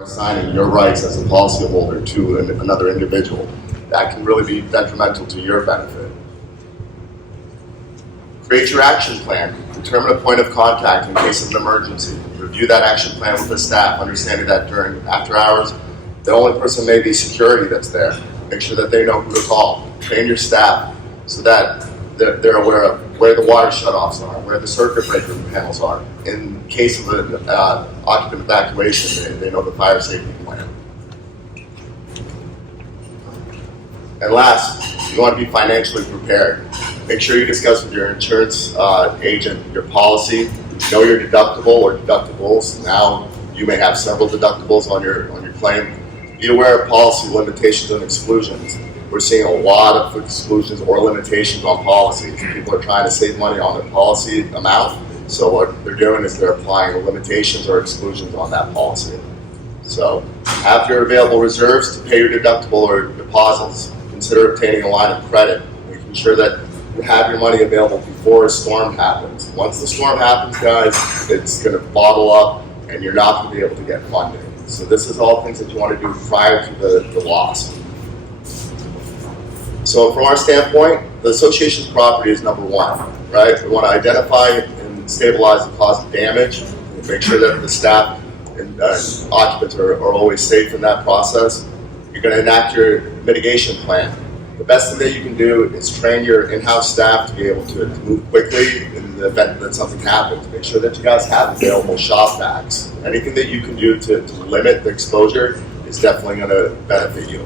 are assigning your rights as a policyholder to another individual. That can really be detrimental to your benefit. Create your action plan. Determine a point of contact in case of an emergency. Review that action plan with the staff, understanding that during after hours, the only person may be security that's there. Make sure that they know who to call. Train your staff so that they're aware of where the water shutoffs are, where the circuit breaker panels are. In case of an occupant evacuation, they know the fire safety plan. And last, you want to be financially prepared. Make sure you discuss with your insurance agent your policy. Know your deductible or deductibles. Now you may have several deductibles on your claim. Be aware of policy limitations and exclusions. We're seeing a lot of exclusions or limitations on policies. People are trying to save money on their policy amount, so what they're doing is they're applying limitations or exclusions on that policy. So have your available reserves to pay your deductible or deposits. Consider obtaining a line of credit, making sure that you have your money available before a storm happens. Once the storm happens, guys, it's going to bottle up and you're not going to be able to get funding. So this is all things that you want to do prior to the loss. So from our standpoint, the association's property is number one, right? We want to identify and stabilize the cause of damage, and make sure that the staff and occupants are always safe in that process. You're going to enact your mitigation plan. The best thing that you can do is train your in-house staff to be able to move quickly in the event that something happens. Make sure that you guys have available shop vacs. Anything that you can do to limit the exposure is definitely going to benefit you.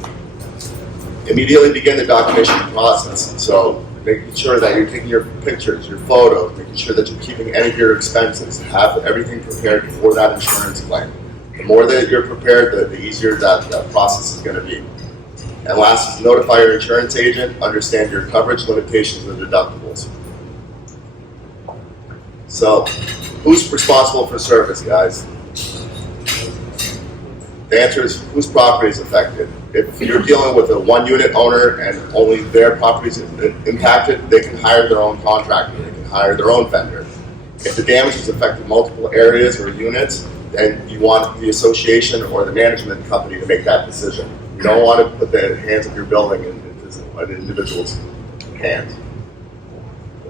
Immediately begin the documentation process. So making sure that you're taking your pictures, your photos, making sure that you're keeping any of your expenses, have everything prepared before that insurance claim. The more that you're prepared, the easier that process is going to be. And last is notify your insurance agent, understand your coverage limitations and deductibles. So who's responsible for service, guys? The answer is whose property is affected. If you're dealing with a one-unit owner and only their property is impacted, they can hire their own contractor, they can hire their own vendor. If the damage has affected multiple areas or units, then you want the association or the management company to make that decision. You don't want to put the hands of your building in an individual's hands.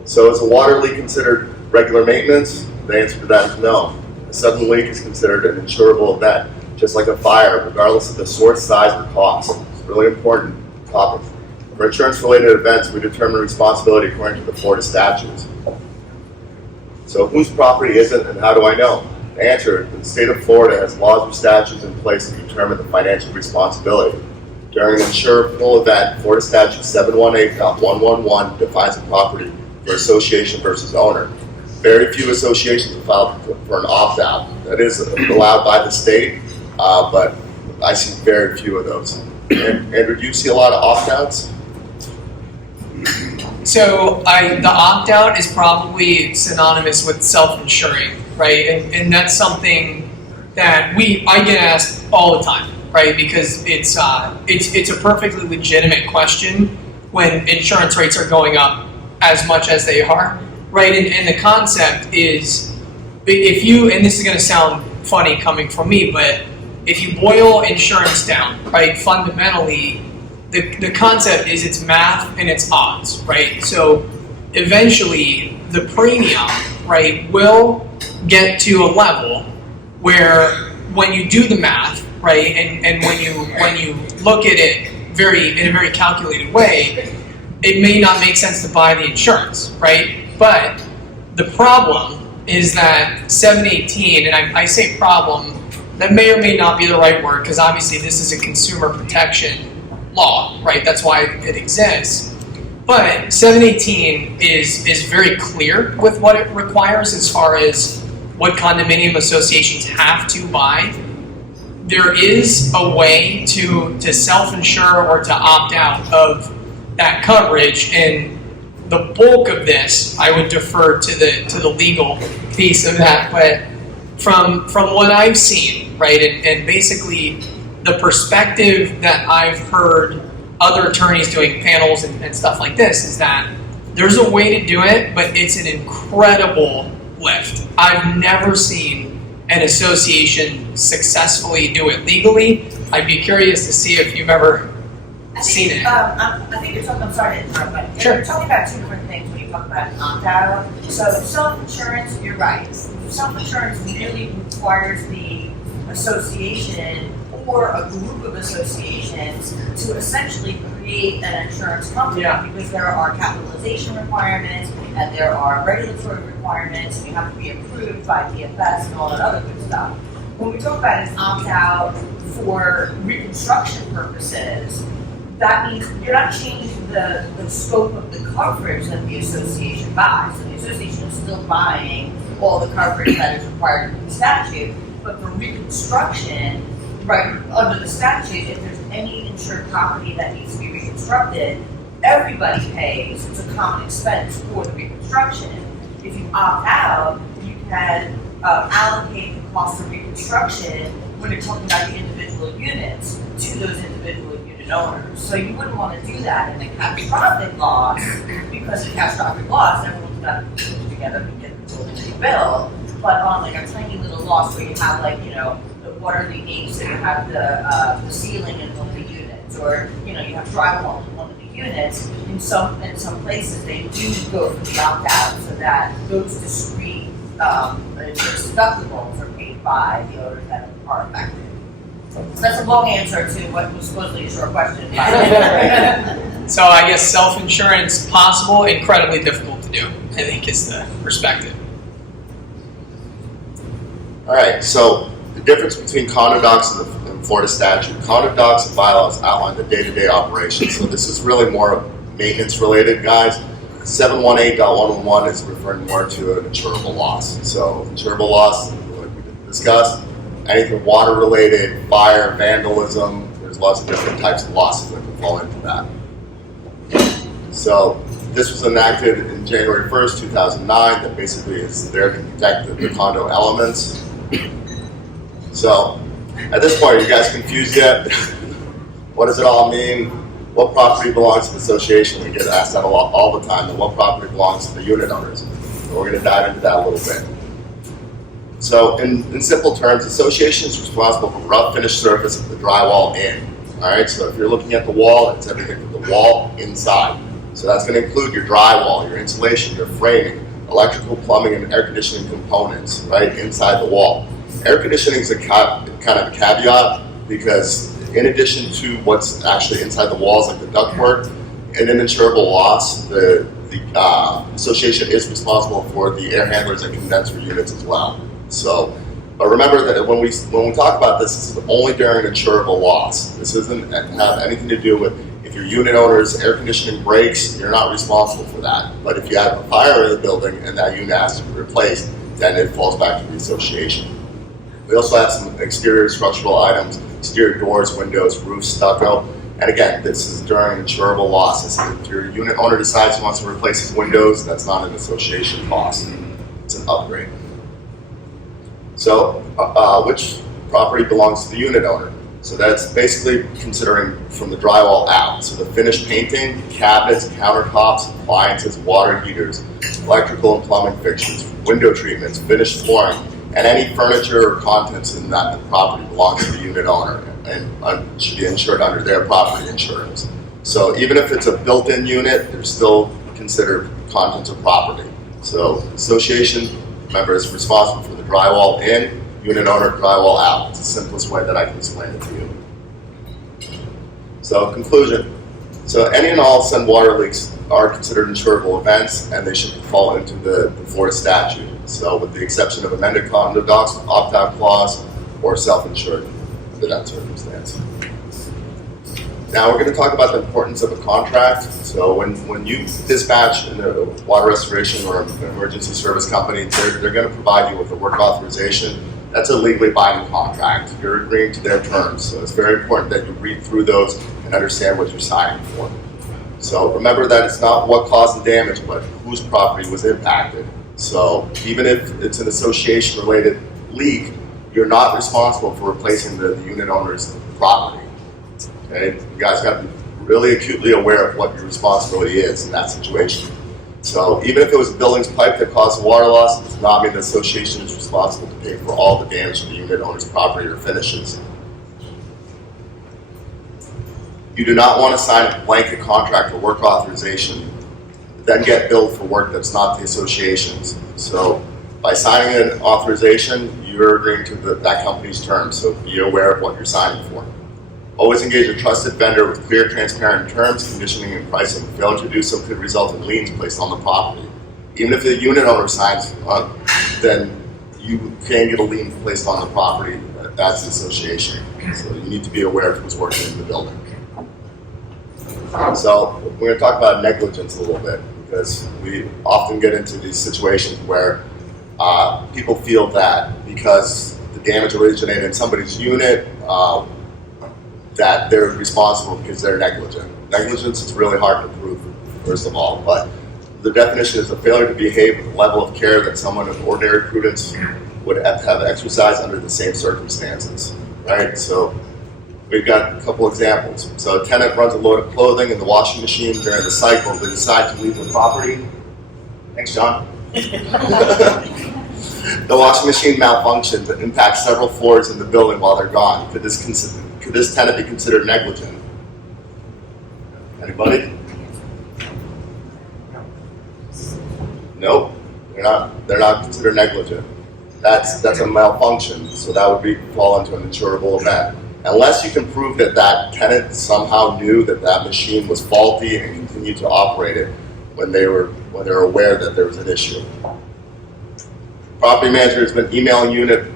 So is a water leak considered regular maintenance? The answer to that is no. A sudden leak is considered an insurable event, just like a fire, regardless of the source, size, or cost. It's a really important topic. For insurance-related events, we determine responsibility according to the Florida statutes. So whose property is it and how do I know? The answer, the state of Florida has laws or statutes in place to determine the financial responsibility. During an insurable event, Florida Statute 718.111 defines a property for association versus owner. Very few associations have filed for an opt-out. That is allowed by the state, but I see very few of those. Andrew, do you see a lot of opt-outs? So the opt-out is probably synonymous with self-insuring, right? And that's something that I get asked all the time, right? Because it's a perfectly legitimate question when insurance rates are going up as much as they are, right? And the concept is, if you, and this is going to sound funny coming from me, but if you boil insurance down, right, fundamentally, the concept is it's math and it's odds, right? So eventually the premium, right, will get to a level where when you do the math, right, and when you look at it in a very calculated way, it may not make sense to buy the insurance, right? But the problem is that 718, and I say problem, that may or may not be the right word, because obviously this is a consumer protection law, right? That's why it exists. But 718 is very clear with what it requires as far as what condominium associations have to buy. There is a way to self-insure or to opt out of that coverage, and the bulk of this I would defer to the legal piece of that. But from what I've seen, right, and basically the perspective that I've heard other attorneys doing panels and stuff like this is that there's a way to do it, but it's an incredible lift. I've never seen an association successfully do it legally? I'd be curious to see if you've ever seen it. I think you're talking, I'm sorry to interrupt, but Sure. you're talking about two different things when you talk about an opt-out. So self-insurance, you're right. Self-insurance really requires the association or a group of associations to essentially create an insurance company because there are capitalization requirements and there are regulatory requirements and you have to be approved by DFS and all that other good stuff. When we talk about an opt-out for reconstruction purposes, that means you're not changing the scope of the coverage that the association buys. So the association is still buying all the coverage that is required in the statute, but for reconstruction, right, under the statute, if there's any insured property that needs to be reconstructed, everybody pays. It's a common expense for the reconstruction. If you opt out, you can allocate the cost of reconstruction when you're talking about the individual units to those individual unit owners. So you wouldn't want to do that in a catastrophic loss, because in catastrophic loss, everyone's got to put together and get the building rebuilt. But on like a tiny little loss where you have like, you know, what are the names that you have the ceiling in one of the units, or you know you have drywall in one of the units. In some places they do go for the opt out so that those discrete insurance deductibles are paid by the owners that are affected. So that's a long answer to what was supposedly a short question. So I guess self-insurance possible, incredibly difficult to do, I think is the perspective. All right, so the difference between condo docs and the Florida statute. Condo docs and bylaws outline the day-to-day operations, so this is really more maintenance related, guys. 718.111 is referring more to an insurable loss. So insurable loss, like we discussed, anything water related, fire, vandalism, there's lots of different types of losses that can fall into that. So this was enacted in January 1st, 2009, that basically is there to protect the condo elements. So, at this point, are you guys confused yet? What does it all mean? What property belongs to the association? We get asked that all the time. And what property belongs to the unit owners? So we're going to dive into that a little bit. So, in simple terms, the association is responsible for rough finished surface of the drywall in. All right. So if you're looking at the wall, it's everything from the wall inside. So that's going to include your drywall, your insulation, your framing, electrical, plumbing, and air conditioning components, right, inside the wall. Air conditioning is a kind of a caveat because in addition to what's actually inside the walls, like the ductwork, in an insurable loss, the association is responsible for the air handlers and condenser units as well. So, but remember that when we talk about this is only during an insurable loss. This doesn't have anything to do with if your unit owner's air conditioning breaks, you're not responsible for that. But if you have a fire in the building and that unit has to be replaced, then it falls back to the association. We also have some exterior structural items, exterior doors, windows, roofs, stucco. And again, this is during insurable losses. If your unit owner decides he wants to replace his windows, that's not an association cost. It's an upgrade. So, which property belongs to the unit owner? So that's basically considering from the drywall out. So the finished painting, cabinets, countertops, appliances, water heaters, electrical and plumbing fixtures, window treatments, finished flooring, and any furniture or contents in that the property belongs to the unit owner and should be insured under their property insurance. So even if it's a built-in unit, they're still considered contents of property. So association member is responsible for the drywall in, unit owner drywall out. It's the simplest way that I can explain it to you. So conclusion. So any and all sun water leaks are considered insurable events and they should fall into the Florida statute. So with the exception of amended condo docs, opt-out clause, or self-insured under that circumstance. Now we're going to talk about the importance of a contract. So when you dispatch in a water restoration or an emergency service company, they're going to provide you with a work authorization. That's a legally binding contract. You're agreeing to their terms. So it's very important that you read through those and understand what you're signing for. So remember that it's not what caused the damage, but whose property was impacted. So even if it's an association-related leak, you're not responsible for replacing the unit owner's property. Okay, you guys got to be really acutely aware of what your responsibility is in that situation. So even if it was the building's pipe that caused the water loss, it does not mean the association is responsible to pay for all the damage to the unit owner's property or finishes. You do not want to sign a blanket contract or work authorization, then get billed for work that's not the association's. So by signing an authorization, you're agreeing to that company's terms, so be aware of what you're signing for. Always engage a trusted vendor with clear, transparent terms, conditioning, and pricing. Failure to do so could result in liens placed on the property. Even if the unit owner signs, then you can get a lien placed on the property. That's the association. So you need to be aware of who's working in the building. So we're going to talk about negligence a little bit, because we often get into these situations where people feel that because the damage originated in somebody's unit, that they're responsible because they're negligent. Negligence is really hard to prove, first of all, but the definition is a failure to behave with a level of care that someone of ordinary prudence would have exercised under the same circumstances, right? So we've got a couple examples. So a tenant runs a load of clothing in the washing machine during the cycle. They decide to leave the property. Thanks, John. The washing machine malfunctions and impacts several floors in the building while they're gone. Could this tenant be considered negligent? Anybody? Nope. They're not considered negligent. That's a malfunction, so that would fall into an insurable event. Unless you can prove that that tenant somehow knew that that machine was faulty and continued to operate it when they were aware that there was an issue. Property manager has been emailing unit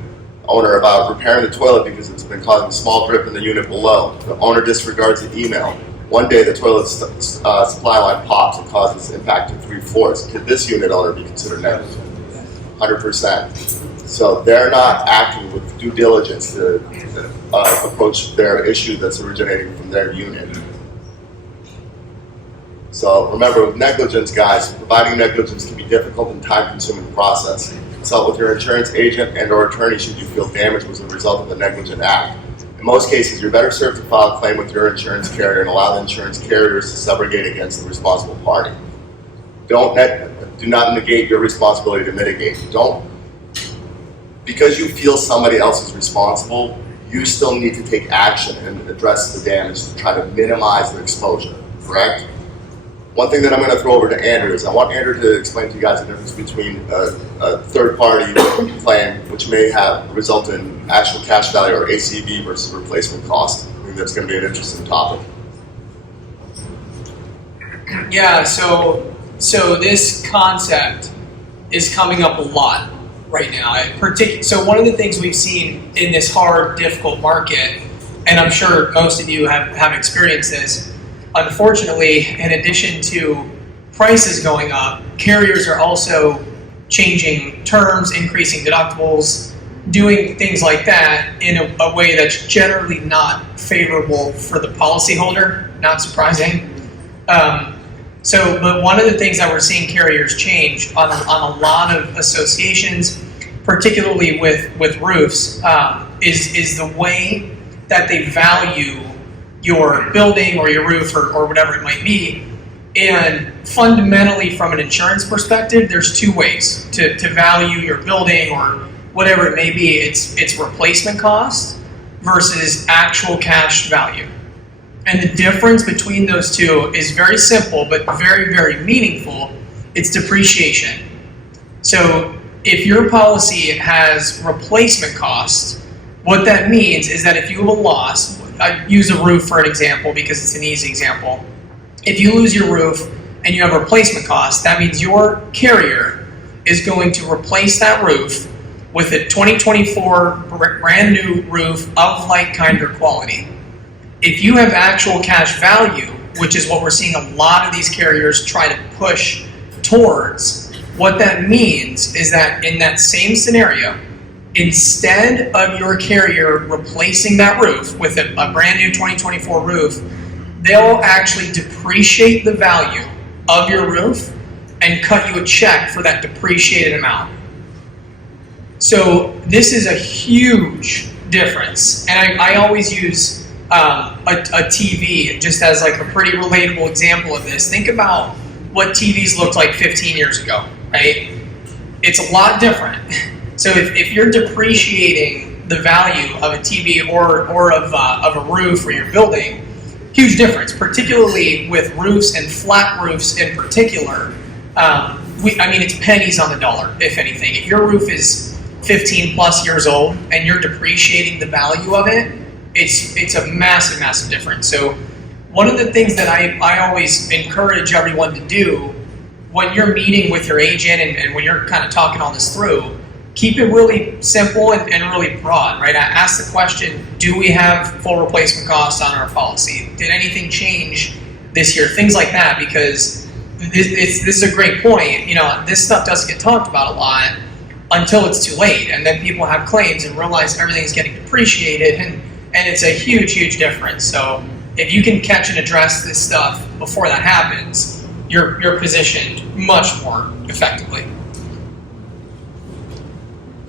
owner about repairing the toilet because it's been causing a small drip in the unit below. The owner disregards the email. One day the toilet supply line pops and causes impact to 3 floors. Could this unit owner be considered negligent? 100%. So they're not acting with due diligence to approach their issue that's originating from their unit. So remember, with negligence, guys, providing negligence can be difficult and time-consuming process. Consult with your insurance agent and/or attorney should you feel damage was a result of a negligent act. In most cases, you're better served to file a claim with your insurance carrier and allow the insurance carriers to subrogate against the responsible party. Do not negate your responsibility to mitigate. Because you feel somebody else is responsible, you still need to take action and address the damage to try to minimize the exposure, correct? One thing that I'm going to throw over to Andrew is I want Andrew to explain to you guys the difference between a third-party claim, which may result in actual cash value or ACV versus replacement cost. I think that's going to be an interesting topic. Yeah, so this concept is coming up a lot right now. So one of the things we've seen in this hard, difficult market, and I'm sure most of you have experienced this, unfortunately, in addition to prices going up, carriers are also changing terms, increasing deductibles, doing things like that in a way that's generally not favorable for the policyholder, not surprising. But one of the things that we're seeing carriers change on a lot of associations, particularly with roofs, is the way that they value your building or your roof or whatever it might be. And fundamentally, from an insurance perspective, there's two ways to value your building or whatever it may be. It's replacement cost versus actual cash value. And the difference between those two is very simple, but very, very meaningful. It's depreciation. So if your policy has replacement cost, what that means is that if you have a loss, I use a roof for an example because it's an easy example. If you lose your roof and you have replacement cost, that means your carrier is going to replace that roof with a 2024 brand new roof of like, kind, or quality. If you have actual cash value, which is what we're seeing a lot of these carriers try to push towards, what that means is that in that same scenario, instead of your carrier replacing that roof with a brand new 2024 roof, they'll actually depreciate the value of your roof and cut you a check for that depreciated amount. So this is a huge difference. And I always use a TV just as like a pretty relatable example of this. Think about what TVs looked like 15 years ago, right? It's a lot different. So if you're depreciating the value of a TV or of a roof or your building, huge difference, particularly with roofs and flat roofs in particular. It's pennies on the dollar, if anything. If your roof is 15 plus years old and you're depreciating the value of it, it's a massive, massive difference. So one of the things that I always encourage everyone to do when you're meeting with your agent and when you're kind of talking all this through, keep it really simple and really broad, right? I ask the question, do we have full replacement costs on our policy? Did anything change this year? Things like that, because this is a great point. This stuff doesn't get talked about a lot until it's too late, and then people have claims and realize everything's getting depreciated, and it's a huge, huge difference. So if you can catch and address this stuff before that happens, you're positioned much more effectively.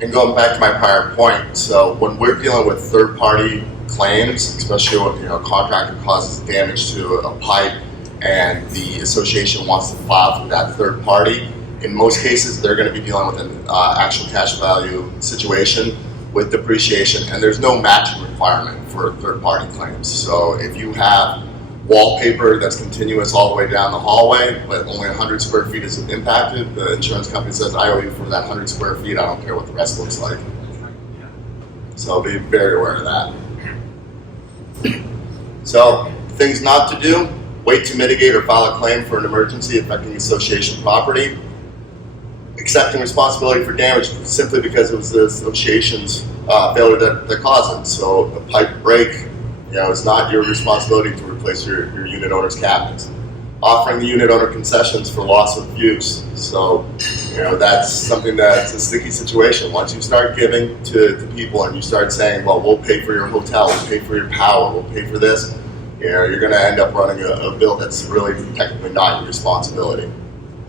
And going back to my prior point, so when we're dealing with third-party claims, especially when a contractor causes damage to a pipe and the association wants to file through that third party, in most cases they're going to be dealing with an actual cash value situation with depreciation, and there's no matching requirement for third-party claims. So if you have wallpaper that's continuous all the way down the hallway, but only 100 square feet is impacted, the insurance company says, I owe you for that 100 square feet, I don't care what the rest looks like. So be very aware of that. So, things not to do: wait to mitigate or file a claim for an emergency affecting association property. Accepting responsibility for damage simply because it was the association's failure that caused it. So a pipe break, it's not your responsibility to replace your unit owner's cabinets. Offering the unit owner concessions for loss of use. So, that's something that's a sticky situation. Once you start giving to people and you start saying, well, we'll pay for your hotel, we'll pay for your power, we'll pay for this, you're going to end up running a bill that's really technically not your responsibility.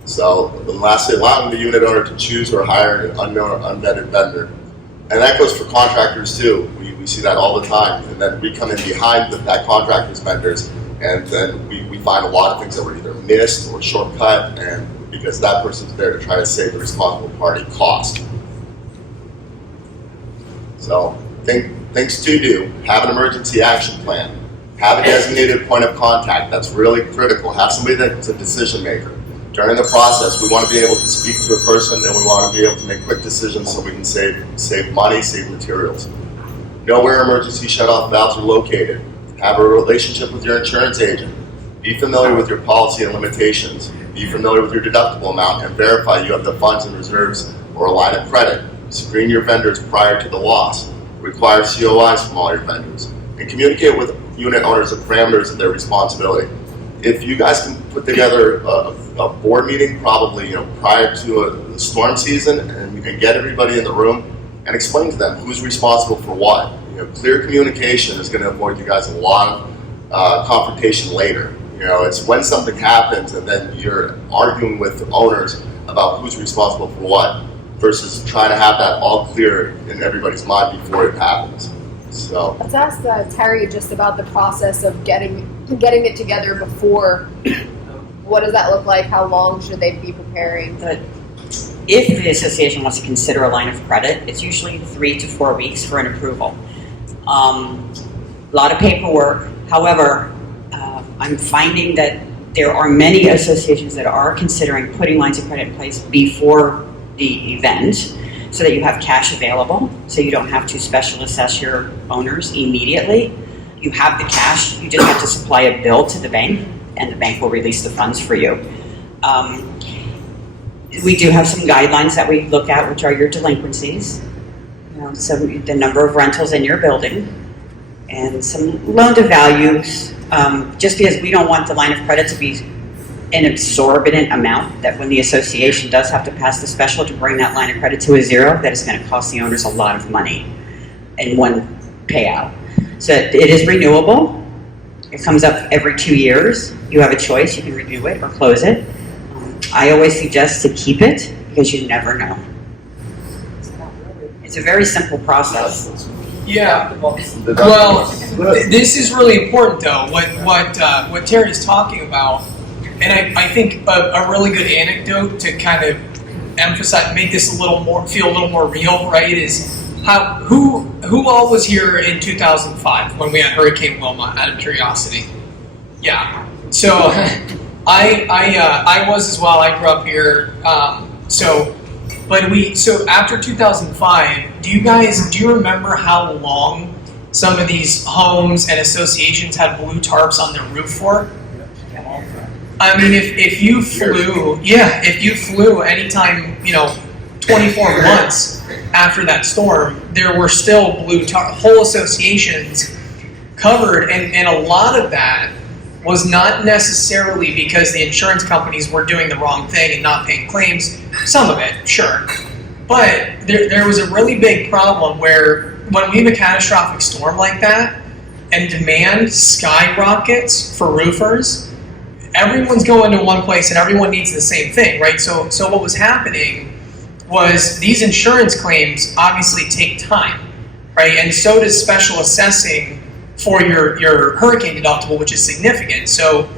So, and lastly, allowing the unit owner to choose or hire an unknown or unvetted vendor. And that goes for contractors too. We see that all the time. And then we come in behind that contractor's vendors, and then we find a lot of things that were either missed or shortcut, and because that person's there to try to save the responsible party cost. So, things to do: have an emergency action plan, have a designated point of contact. That's really critical. Have somebody that's a decision maker. During the process, we want to be able to speak to a person, and we want to be able to make quick decisions so we can save money, save materials. Know where emergency shutoff valves are located. Have a relationship with your insurance agent. Be familiar with your policy and limitations. Be familiar with your deductible amount and verify you have the funds and reserves or a line of credit. Screen your vendors prior to the loss. Require COIs from all your vendors. And communicate with unit owners the parameters of their responsibility. If you guys can put together a board meeting, probably prior to a storm season, and you can get everybody in the room and explain to them who's responsible for what. Clear communication is going to avoid you guys a lot of confrontation later. It's when something happens and then you're arguing with the owners about who's responsible for what, versus trying to have that all clear in everybody's mind before it happens. So let's ask Terri just about the process of getting it together before. What does that look like? How long should they be preparing? If the association wants to consider a line of credit, it's usually 3 to 4 weeks for an approval. A lot of paperwork. However, I'm finding that there are many associations that are considering putting lines of credit in place before the event so that you have cash available, so you don't have to special assess your owners immediately. You have the cash, you just have to supply a bill to the bank, and the bank will release the funds for you. We do have some guidelines that we look at, which are your delinquencies, so the number of rentals in your building, and some loan to values, just because we don't want the line of credit to be an exorbitant amount that when the association does have to pass the special to bring that line of credit to a zero, that is going to cost the owners a lot of money in one payout. So it is renewable. It comes up every 2 years. You have a choice. You can renew it or close it. I always suggest to keep it because you never know. It's a very simple process. Yeah. Well, this is really important though. What Terri is talking about and I think a really good anecdote to kind of emphasize, make this feel a little more real, right? Is who all was here in 2005 when we had Hurricane Wilma? Out of curiosity, yeah. So I was as well. I grew up here. So after 2005, do you remember how long some of these homes and associations had blue tarps on their roof for? I mean, if you flew anytime, 24 months after that storm, there were still whole associations covered, and a lot of that was not necessarily because the insurance companies were doing the wrong thing and not paying claims. Some of it, sure. But there was a really big problem where when we have a catastrophic storm like that and demand skyrockets for roofers, everyone's going to one place and everyone needs the same thing, right? So what was happening was these insurance claims obviously take time, right? And so does special assessing for your hurricane deductible, which is significant. So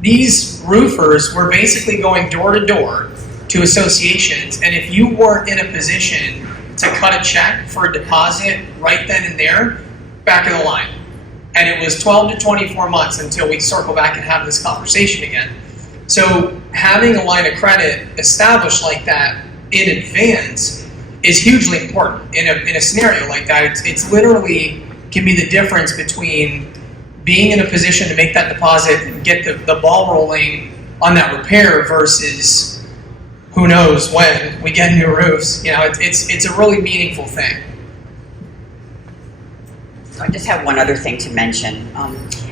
these roofers were basically going door to door to associations, and if you weren't in a position to cut a check for a deposit right then and there, back of the line. And it was 12 to 24 months until we circle back and have this conversation again. So having a line of credit established like that in advance is hugely important in a scenario like that. It's literally can be the difference between being in a position to make that deposit and get the ball rolling on that repair versus who knows when we get new roofs. It's a really meaningful thing. I just have one other thing to mention.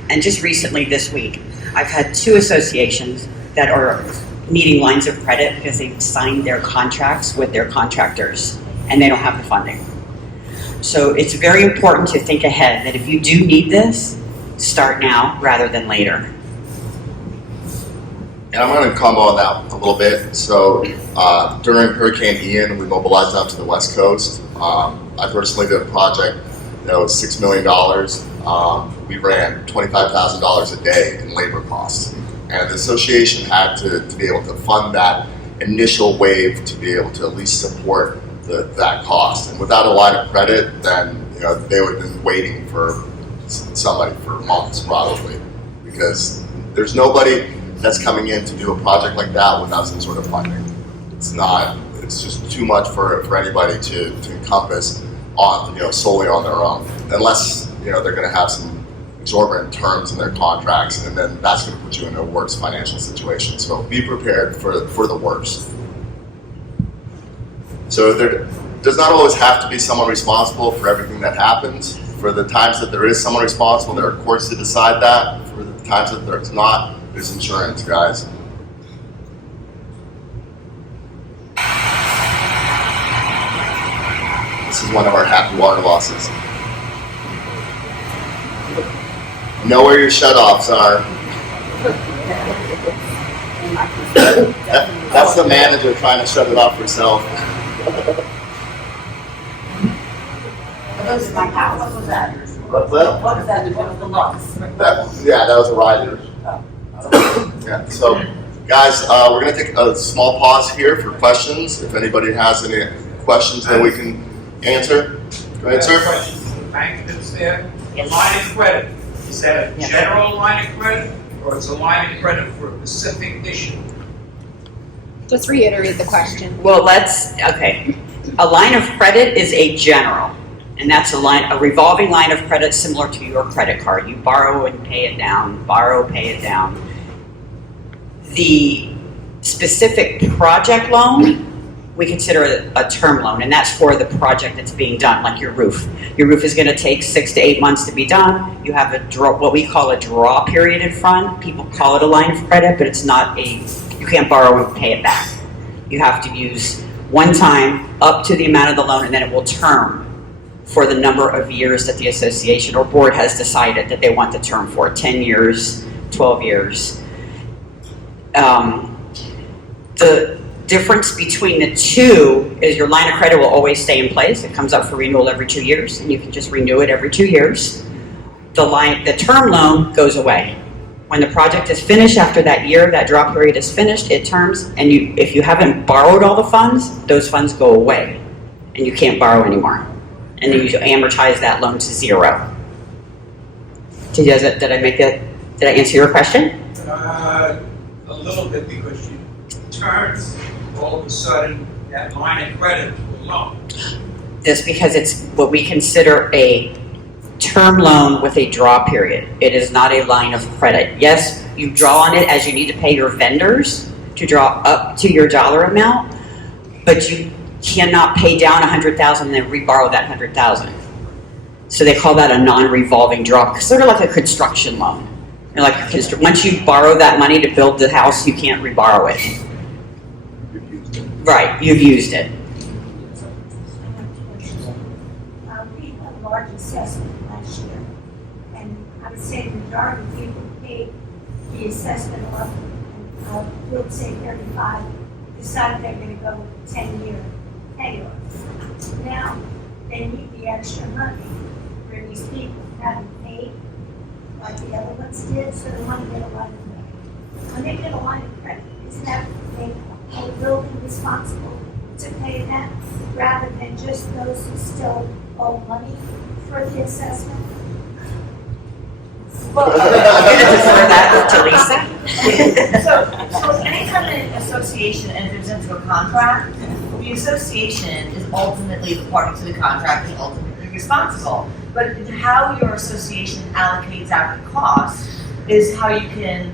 And just recently this week, I've had 2 associations that are needing lines of credit because they've signed their contracts with their contractors and they don't have the funding. So it's very important to think ahead that if you do need this, start now rather than later. And I'm going to combo on that a little bit. So during Hurricane Ian, we mobilized out to the West Coast. I personally did a project that was $6 million. We ran $25,000 a day in labor costs. And the association had to be able to fund that initial wave to be able to at least support that cost. And without a line of credit, then they would have been waiting for somebody for months probably, because there's nobody that's coming in to do a project like that without some sort of funding. It's just too much for anybody to encompass on solely on their own, unless they're going to have some exorbitant terms in their contracts, and then that's going to put you in a worse financial situation. So be prepared for the worst. So there does not always have to be someone responsible for everything that happens. For the times that there is someone responsible, there are courts to decide that. For the times that there's not, there's insurance, guys. This is one of our happy water losses. Know where your shutoffs are. That's the manager trying to shut it off herself. What was my house? What was that? What's that? What was that? What was the loss? That was a rider. Yeah. So, guys, we're going to take a small pause here for questions. If anybody has any questions that we can answer, go ahead, sir. Thank you, Stan. The line of credit, is that a general line of credit, or is a line of credit for a specific issue? Just reiterate the question. Well, okay. A line of credit is a general, and that's a revolving line of credit similar to your credit card. You borrow and pay it down, borrow, pay it down. The specific project loan, we consider a term loan, and that's for the project that's being done, like your roof. Your roof is going to take 6 to 8 months to be done. You have what we call a draw period in front. People call it a line of credit, but it's not you can't borrow and pay it back. You have to use one time up to the amount of the loan, and then it will term for the number of years that the association or board has decided that they want the term for, 10 years, 12 years. The difference between the two is your line of credit will always stay in place. It comes up for renewal every 2 years, and you can just renew it every 2 years. The term loan goes away. When the project is finished, after that year, that drop period is finished, it terms, and if you haven't borrowed all the funds, those funds go away, and you can't borrow anymore. And then you amortize that loan to zero. Did I answer your question? A little bit, because you turns all of a sudden that line of credit to a loan. This because it's what we consider a term loan with a draw period. It is not a line of credit. Yes, you draw on it as you need to pay your vendors to draw up to your dollar amount, but you cannot pay down $100,000 and then reborrow that $100,000. So they call that a non-revolving draw, sort of like a construction loan. Once you borrow that money to build the house, you can't reborrow it. Right, you've used it. We had a large assessment last year, and I would say the majority of people paid the assessment off, and we'll say 35, decided they're going to go with 10-year payoff. Now, they need the extra money where these people haven't paid like the other ones did, so they want to get a line of credit. When they get a line of credit, isn't that make the whole building responsible to pay that, rather than just those who still owe money for the assessment? I'm going to defer that to Lisa. So anytime an association enters into a contract, the association is ultimately the party to the contract and ultimately responsible. But how your association allocates out the cost is how you can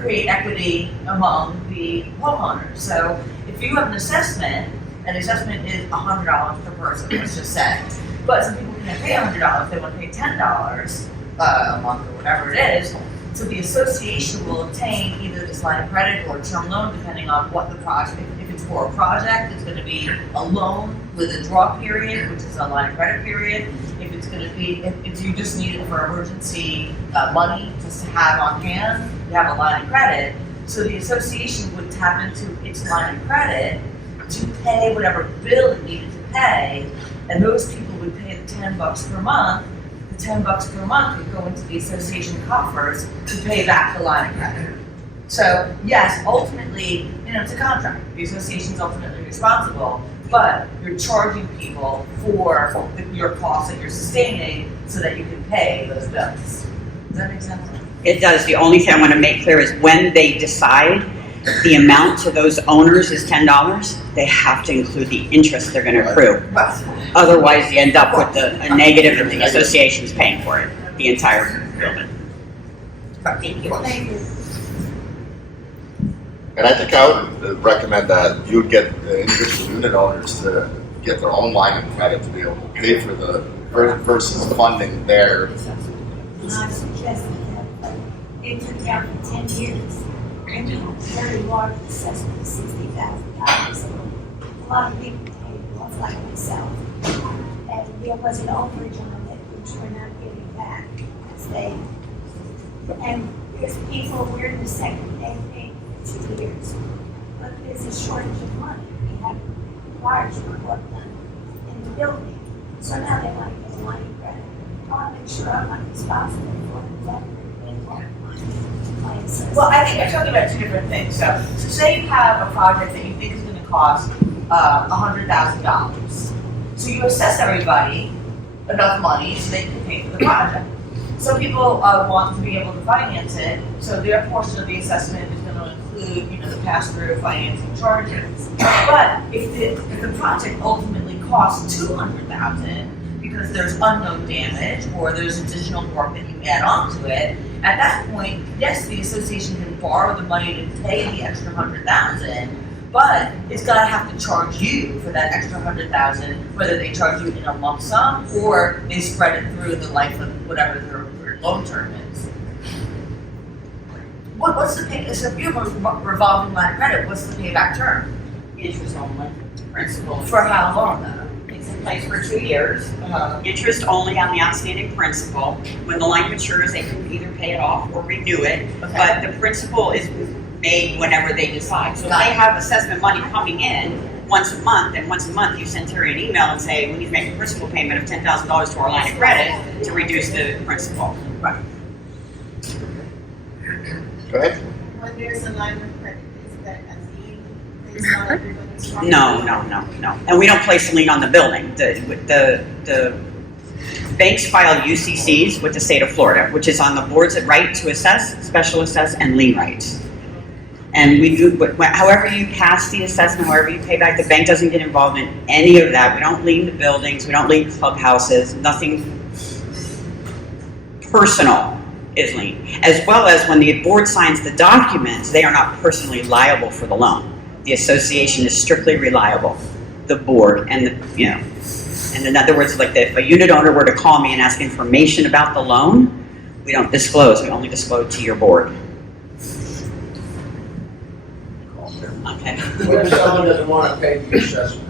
create equity among the homeowners. So if you have an assessment, and the assessment is $100 per person, let's just say, but some people can't pay $100, they want to pay $10 a month or whatever it is. So the association will obtain either this line of credit or a term loan, depending on what the project. If it's for a project, it's going to be a loan with a draw period, which is a line of credit period. If it's going to be, if you just need it for emergency money just to have on hand, you have a line of credit. So the association would tap into its line of credit to pay whatever bill it needed to pay, and those people would pay the $10 per month. The $10 per month would go into the association coffers to pay back the line of credit. So yes, ultimately, it's a contract. The association's ultimately responsible, but you're charging people for your costs that you're sustaining so that you can pay those bills. Does that make sense? It does. The only thing I want to make clear is when they decide the amount to those owners is $10, they have to include the interest they're going to accrue. Otherwise, you end up with a negative and the association's paying for it, the entire building. Thank you. Thank you. And I think I would recommend that you would get the individual unit owners to get their own line of credit to be able to pay for the versus funding their. And I suggested that it took down for 10 years. And a very large assessment of $60,000. A lot of people paid off like myself. And there was an overage on it, which we're not getting back as they. And there's people, we're in the second day paying for 2 years. But there's a shortage of money. We have large work done in the building. So now they want to get a line of credit. I want to make sure I'm not responsible for that. Well, I think you're talking about two different things. So say you have a project that you think is going to cost $100,000. So you assess everybody enough money so they can pay for the project. Some people want to be able to finance it, so their portion of the assessment is going to include, the pass-through financing charges. But if the project ultimately costs $200,000 because there's unknown damage or there's additional work that you add on to it, at that point, yes, the association can borrow the money to pay the extra $100,000, but it's got to have to charge you for that extra $100,000, whether they charge you in a lump sum or they spread it through the life of whatever their loan term is. What's the pay? So if you have a revolving line of credit, what's the payback term? Interest only, principal. For how long though? It's in place for 2 years. Interest only on the outstanding principal. When the line matures, they can either pay it off or renew it. Okay. But the principal is made whenever they decide. So if they have assessment money coming in once a month, and once a month you send Terri an email and say, we need to make a principal payment of $10,000 to our line of credit to reduce the principal. Right. Go ahead. When there's a line of credit, is that a lien based on everybody's property? No. And we don't place a lien on the building. The banks file UCCs with the state of Florida, which is on the boards that right to assess, special assess, and lien rights. And we do, however you pass the assessment, however you pay back, the bank doesn't get involved in any of that. We don't lien the buildings, we don't lien clubhouses, nothing personal is lien. As well as when the board signs the documents, they are not personally liable for the loan. The association is strictly reliable, the board, and and in other words, like if a unit owner were to call me and ask information about the loan, we don't disclose, we only disclose to your board. Okay. What if someone doesn't want to pay the assessment?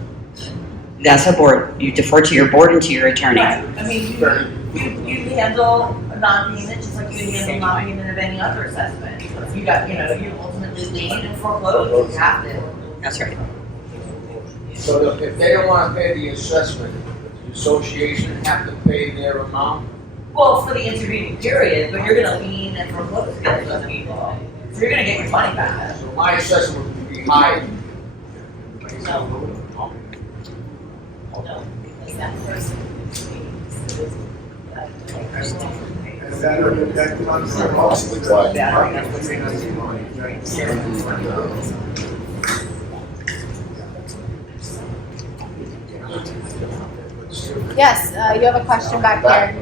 That's a board, you defer to your board and to your attorney. Right, I mean, you handle a non-payment just like you handle non-payment of any other assessment. If you got, you ultimately lien and foreclose, you have to. That's right. So if they don't want to pay the assessment, the association have to pay their amount? Well, for the intervening period, but you're gonna lien and foreclose against those people. So you're gonna get your money back. So my assessment would be high. No, because that person Is that a that Possibly why. Yes, you have a question back there.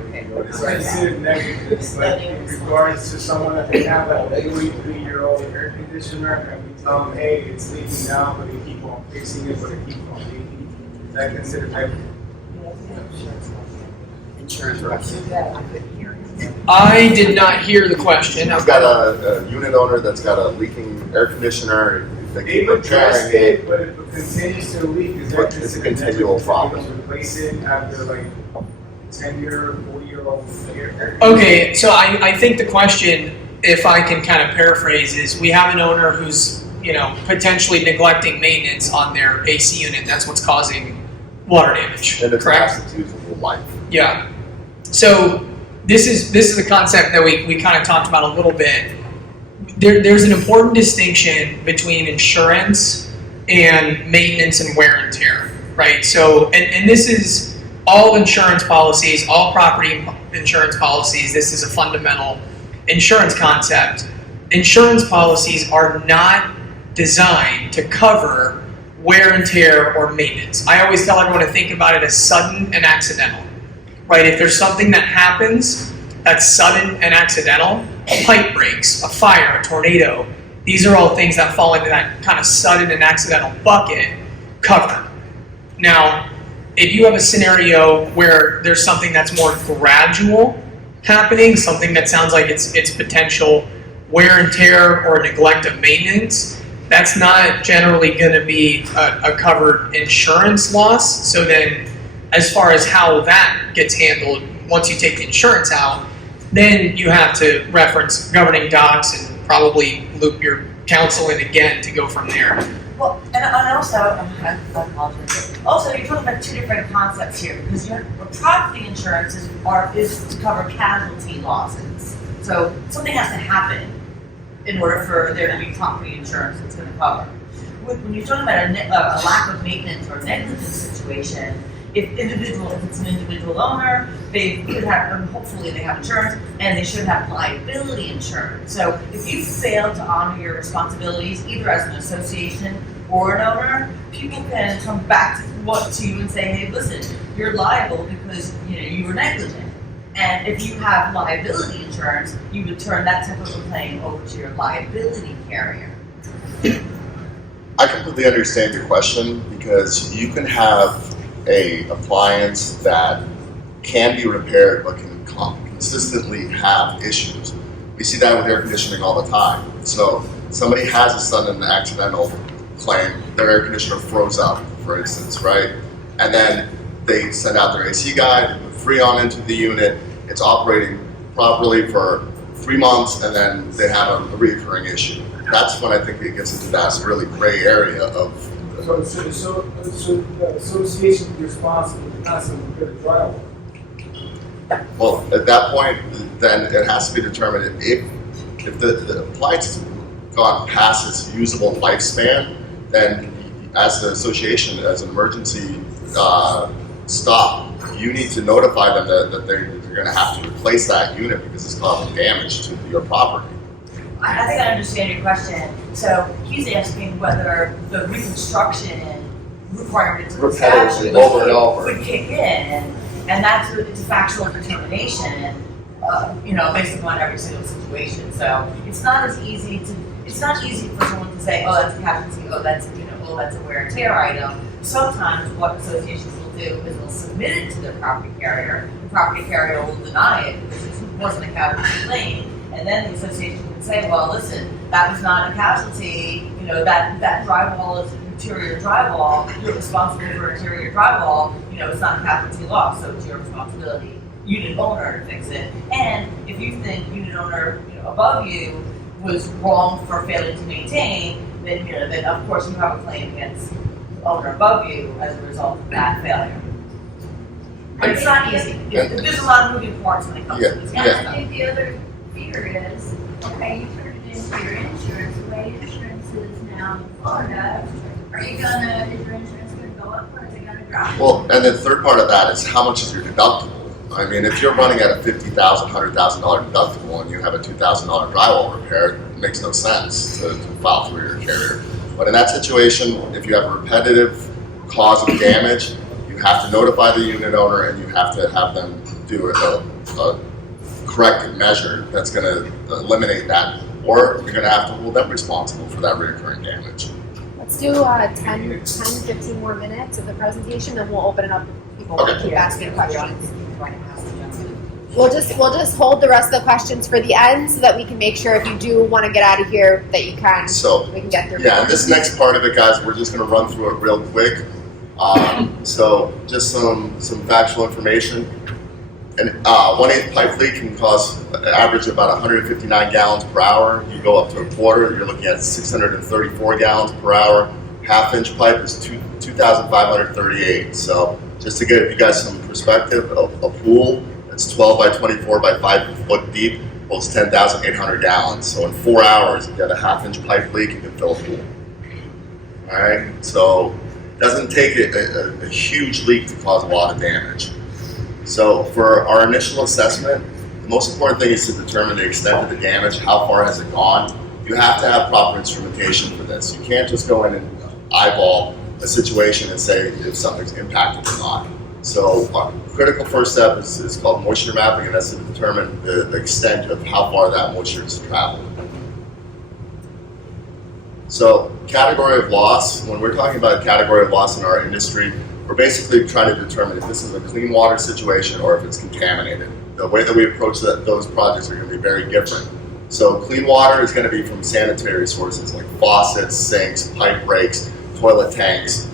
It's considered negligence, like in regards to someone that they have like a 83-year-old air conditioner and we tell them, hey, it's leaking now, but they keep on fixing it, but it keeps on leaking. Is that considered negligence? I did not hear the question. I've got a unit owner that's got a leaking air conditioner. They keep They've addressed repairing it, but if it continues to leak, is that It's a considered continual negligence? problem. They can replace it after like 10-year, 40-year-old air. Okay, so I think the question, if I can kind of paraphrase, is we have an owner who's, potentially neglecting maintenance on their AC unit. That's what's causing water damage, and it's correct? past its useful life. Yeah. So this is the concept that we kind of talked about a little bit. There's an important distinction between insurance and maintenance and wear and tear, right? So, and this is all insurance policies, all property insurance policies. This is a fundamental insurance concept. Insurance policies are not designed to cover wear and tear or maintenance. I always tell everyone to think about it as sudden and accidental, right? If there's something that happens that's sudden and accidental, a pipe breaks, a fire, a tornado, these are all things that fall into that kind of sudden and accidental bucket covered. Now, if you have a scenario where there's something that's more gradual happening, something that sounds like it's potential wear and tear or neglect of maintenance, that's not generally going to be a covered insurance loss. So then, as far as how that gets handled, once you take the insurance out, then you have to reference governing docs and probably loop your counsel in again to go from there. Well, and also, I apologize. Also, you're talking about two different concepts here because your property insurance is to cover casualty losses. So something has to happen in order for there to be property insurance that's going to cover. When you're talking about a lack of maintenance or negligence situation, if it's an individual owner, they could have, hopefully they have insurance, and they should have liability insurance. So if you fail to honor your responsibilities, either as an association or an owner, people can come back to you and say, hey, listen, you're liable because you were negligent. And if you have liability insurance, you would turn that type of a claim over to your liability carrier. I completely understand your question because you can have a appliance that can be repaired but can consistently have issues. We see that with air conditioning all the time. So somebody has a sudden accidental claim, their air conditioner froze up, for instance, right? And then they send out their AC guy, they put Freon into the unit, it's operating properly for 3 months, and then they have a reoccurring issue. That's when I think it gets into that really gray area of. So the association is responsible for not some good drywall. Well, at that point, then it has to be determined if the appliance has gone past its usable lifespan, then as the association, as an emergency stop, you need to notify them that they're going to have to replace that unit because it's causing damage to your property. I think I understand your question. So he's asking whether the reconstruction requirements of the Repetitively, statute over and over. would kick in, and that's it's a factual determination, based upon every single situation. So it's not as easy it's not easy for someone to say, oh, that's a casualty, oh, that's that's a wear and tear item. Sometimes what associations will do is they'll submit it to their property carrier. The property carrier will deny it because it wasn't a casualty claim. And then the association can say, well, listen, that was not a casualty, that drywall is interior drywall, you're responsible for interior drywall, it's not a casualty loss, so it's your responsibility, unit owner, to fix it. And if you think unit owner, above you was wrong for failing to maintain, then, then of course you have a claim against the owner above you as a result of that failure. But it's not easy. There's a lot of moving parts when it comes to this kind of And stuff. I think the other fear is, okay, you turn it into your insurance, the way insurance is now in Florida, is your insurance gonna go up or is it gonna drop? Well, and the third part of that is how much is your deductible? I mean, if you're running at a $50,000, $100,000 deductible and you have a $2,000 drywall repair, it makes no sense to file through your carrier. But in that situation, if you have a repetitive cause of damage, you have to notify the unit owner and you have to have them do a corrective measure that's going to eliminate that, or you're going to have to hold them responsible for that recurring damage. Let's do 10, 15 more minutes of the presentation, then we'll open it up. People Okay. keep asking questions. We'll just hold the rest of the questions for the end so that we can make sure if you do want to get out of here that you can. So, we can get through. yeah, and this next part of it, guys, we're just going to run through it real quick. So, just some factual information. An 1/8 pipe leak can cause an average of about 159 gallons per hour. You go up to a quarter, you're looking at 634 gallons per hour. Half-inch pipe is 2,538. So, just to give you guys some perspective, a pool that's 12 by 24 by 5 foot deep holds 10,800 gallons. So in 4 hours, if you have a half-inch pipe leak, you can fill a pool. All right, so it doesn't take a huge leak to cause a lot of damage. So for our initial assessment, the most important thing is to determine the extent of the damage, how far has it gone. You have to have proper instrumentation for this. You can't just go in and eyeball a situation and say if something's impacted or not. So our critical first step is called moisture mapping, and that's to determine the extent of how far that moisture has traveled. So category of loss, when we're talking about category of loss in our industry, we're basically trying to determine if this is a clean water situation or if it's contaminated. The way that we approach those projects are going to be very different. So clean water is going to be from sanitary sources like faucets, sinks, pipe breaks, toilet tanks.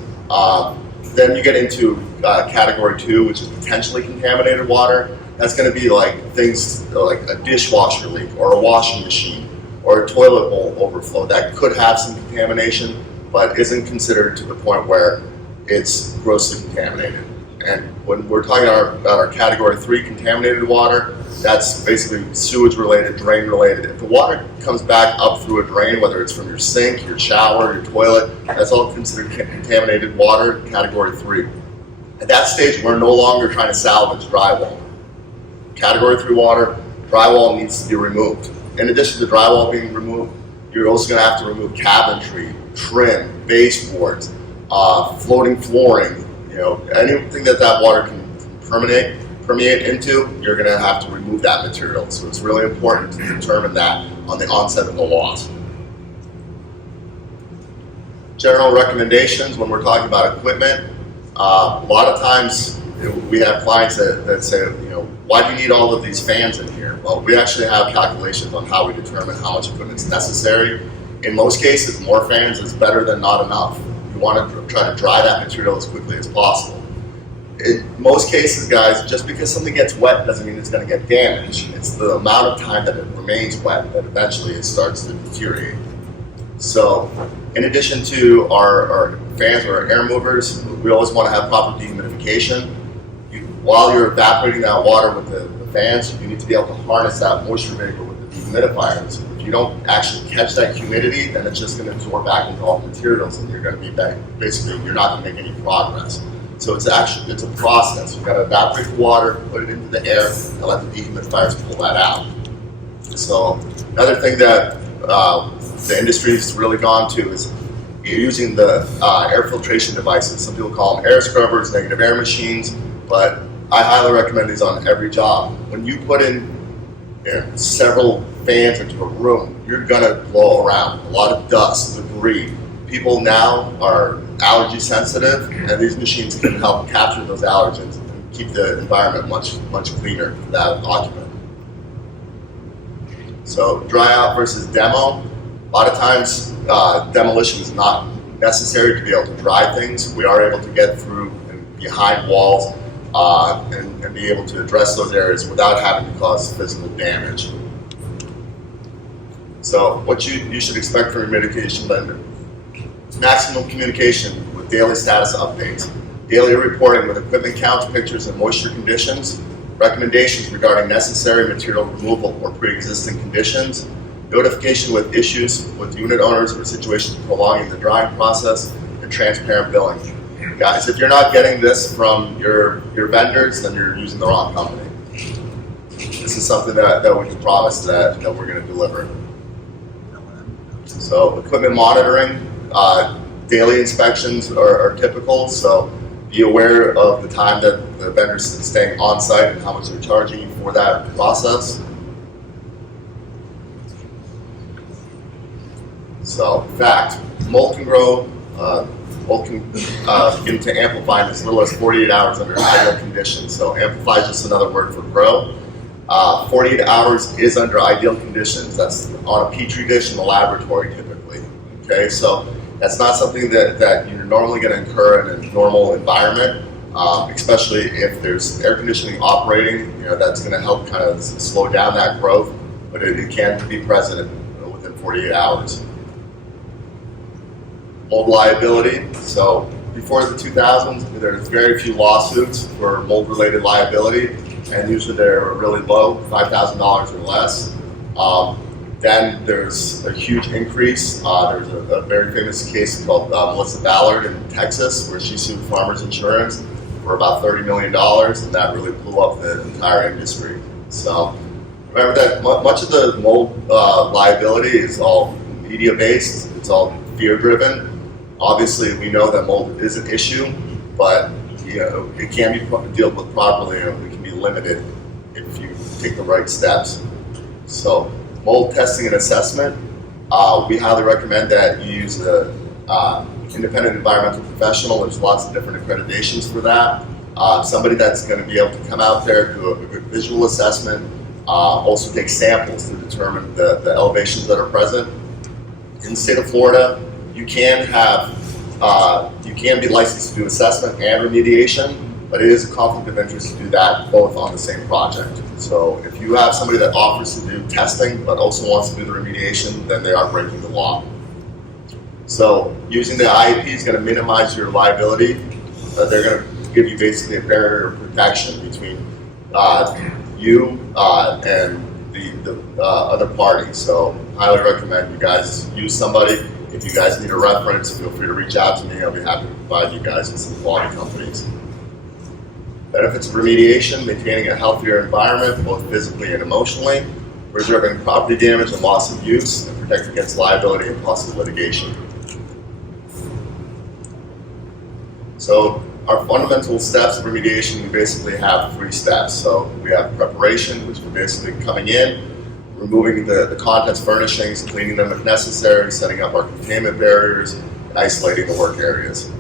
Then you get into category 2, which is potentially contaminated water. That's going to be like things like a dishwasher leak or a washing machine or a toilet bowl overflow that could have some contamination, but isn't considered to the point where it's grossly contaminated. And when we're talking about our category 3 contaminated water, that's basically sewage related, drain related. If the water comes back up through a drain, whether it's from your sink, your shower, your toilet, that's all considered contaminated water, category 3. At that stage, we're no longer trying to salvage drywall. Category 3 water, drywall needs to be removed. In addition to drywall being removed, you're also going to have to remove cabinetry, trim, baseboards, floating flooring, anything that water can permeate into, you're going to have to remove that material. So it's really important to determine that on the onset of the loss. General recommendations when we're talking about equipment. A lot of times we have clients that say, why do you need all of these fans in here? Well, we actually have calculations on how we determine how much equipment is necessary. In most cases, more fans is better than not enough. You want to try to dry that material as quickly as possible. In most cases, guys, just because something gets wet doesn't mean it's going to get damaged. It's the amount of time that it remains wet that eventually it starts to deteriorate. So, in addition to our fans or our air movers, we always want to have proper dehumidification. while you're evaporating that water with the fans, you need to be able to harness that moisture vapor with the dehumidifiers. If you don't actually catch that humidity, then it's just going to absorb back into all the materials, and you're going to be basically, you're not going to make any progress. So it's a process. You've got to evaporate the water, put it into the air, and let the dehumidifiers pull that out. So another thing that the industry's really gone to is using the air filtration devices. Some people call them air scrubbers, negative air machines, but I highly recommend these on every job. When you put in several fans into a room, you're gonna blow around a lot of dust, debris. People now are allergy sensitive, and these machines can help capture those allergens and keep the environment much cleaner for that occupant. So dry out versus demo. A lot of times demolition is not necessary to be able to dry things. We are able to get through and behind walls and be able to address those areas without having to cause physical damage. So what you should expect from your mitigation vendor: maximum communication with daily status updates, daily reporting with equipment counts, pictures, and moisture conditions, recommendations regarding necessary material removal or pre-existing conditions, notification with issues with unit owners or situations prolonging the drying process, and transparent billing. Guys, if you're not getting this from your vendors, then you're using the wrong company. This is something that we can promise that we're going to deliver. So equipment monitoring, daily inspections are typical, so be aware of the time that the vendor's staying on site and how much they're charging you for that process. So, in fact, mold can grow, mold can begin to amplify in as little as 48 hours under ideal conditions. So amplify is just another word for grow. 48 hours is under ideal conditions. That's on a petri dish in the laboratory typically. Okay, so that's not something that you're normally going to incur in a normal environment, especially if there's air conditioning operating. That's going to help kind of slow down that growth, but it can be present within 48 hours. Mold liability. So before the 2000s, there's very few lawsuits for mold-related liability, and usually they're really low, $5,000 or less. Then there's a huge increase. There's a very famous case called Melissa Ballard in Texas, where she sued Farmers Insurance for about $30 million, and that really blew up the entire industry. So remember that much of the mold liability is all media-based. It's all fear-driven. Obviously, we know that mold is an issue, but it can be dealt with properly, and it can be limited if you take the right steps. So, mold testing and assessment. We highly recommend that you use an independent environmental professional. There's lots of different accreditations for that. Somebody that's going to be able to come out there, do a good visual assessment, also take samples to determine the elevations that are present. In the state of Florida, you can be licensed to do assessment and remediation, but it is a conflict of interest to do that both on the same project. So if you have somebody that offers to do testing but also wants to do the remediation, then they are breaking the law. So using the IEP is going to minimize your liability. They're going to give you basically a barrier of protection between you and the other party. So highly recommend you guys use somebody. If you guys need a reference, feel free to reach out to me. I'll be happy to provide you guys with some quality companies. Benefits of remediation: maintaining a healthier environment, both physically and emotionally, preserving property damage and loss of use, and protect against liability and possible litigation. So our fundamental steps of remediation, we basically have 3 steps. So we have preparation, which is basically coming in, removing the contents furnishings, cleaning them if necessary, setting up our containment barriers, and isolating the work areas.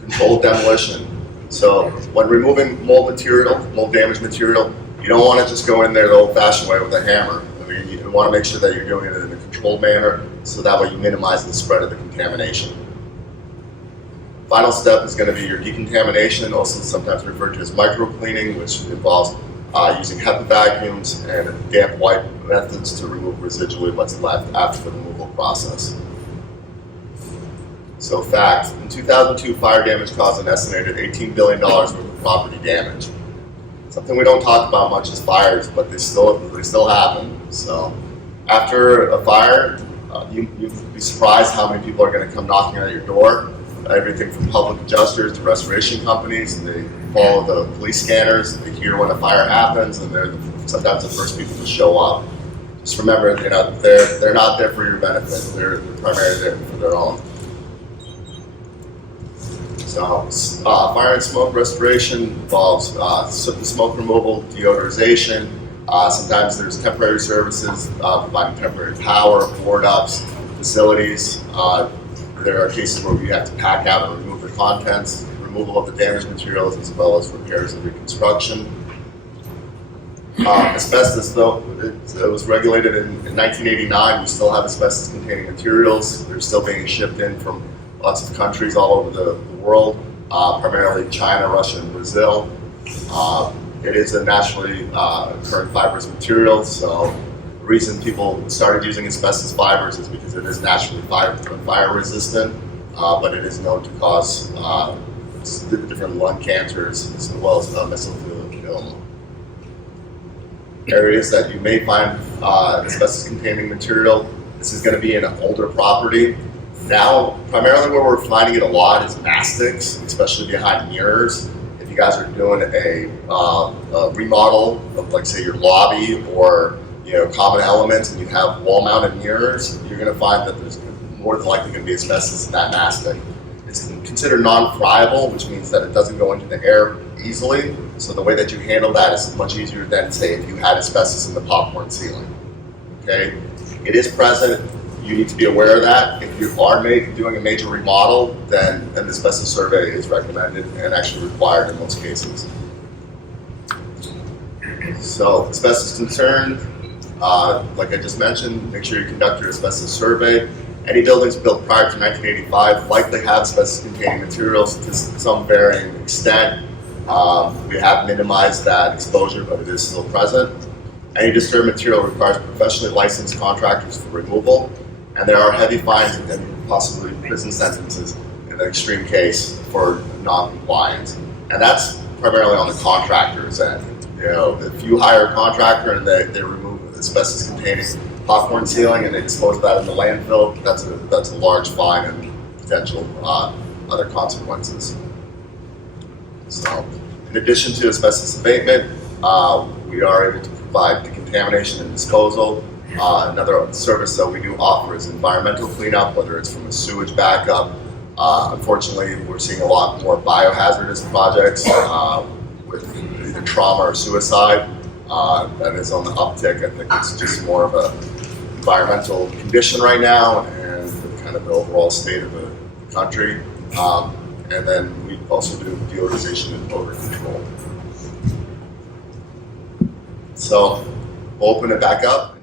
Controlled demolition. So when removing mold damaged material, you don't want to just go in there the old-fashioned way with a hammer. I mean, you want to make sure that you're doing it in a controlled manner, so that way you minimize the spread of the contamination. Final step is going to be your decontamination, also sometimes referred to as microcleaning, which involves using HEPA vacuums and damp wipe methods to remove residually what's left after the removal process. So fact, in 2002, fire damage caused an estimated $18 billion worth of property damage. Something we don't talk about much is fires, but they still happen. So after a fire, you'd be surprised how many people are going to come knocking at your door. Everything from public adjusters to restoration companies. They follow the police scanners. They hear when a fire happens, and they're sometimes the first people to show up. Just remember, they're not there for your benefit. They're primarily there for their own. So, fire and smoke restoration involves smoke removal, deodorization. Sometimes there's temporary services providing temporary power, board ups, facilities. There are cases where we have to pack out and remove the contents, removal of the damaged materials, as well as repairs and reconstruction. Asbestos, though, it was regulated in 1989. We still have asbestos-containing materials. They're still being shipped in from lots of countries all over the world, primarily China, Russia, and Brazil. It is a naturally occurring fibrous material, so the reason people started using asbestos fibers is because it is naturally fire resistant, but it is known to cause different lung cancers as well as mesothelioma. Areas that you may find asbestos-containing material, this is going to be in an older property. Now, primarily where we're finding it a lot is mastics, especially behind mirrors. If you guys are doing a remodel of, like, say, your lobby or common elements, and you have wall-mounted mirrors, you're going to find that there's more than likely going to be asbestos in that mastic. It's considered non-friable, which means that it doesn't go into the air easily. So the way that you handle that is much easier than, say, if you had asbestos in the popcorn ceiling. Okay, it is present. You need to be aware of that. If you are doing a major remodel, then an asbestos survey is recommended and actually required in most cases. So, asbestos concern, like I just mentioned, make sure you conduct your asbestos survey. Any buildings built prior to 1985 likely have asbestos-containing materials to some varying extent. We have minimized that exposure, but it is still present. Any disturbed material requires professionally licensed contractors for removal, and there are heavy fines and possibly prison sentences in the extreme case for non-compliance. And that's primarily on the contractor's end. If you hire a contractor and they remove asbestos-containing popcorn ceiling and they dispose of that in the landfill, that's a large fine and potential other consequences. So, in addition to asbestos abatement, we are able to provide decontamination and disposal. Another service that we do offer is environmental cleanup, whether it's from a sewage backup. Unfortunately, we're seeing a lot more biohazardous projects with either trauma or suicide. That is on the uptick. I think it's just more of a environmental condition right now and kind of the overall state of the country. And then we also do deodorization and odor control. So we'll open it back up.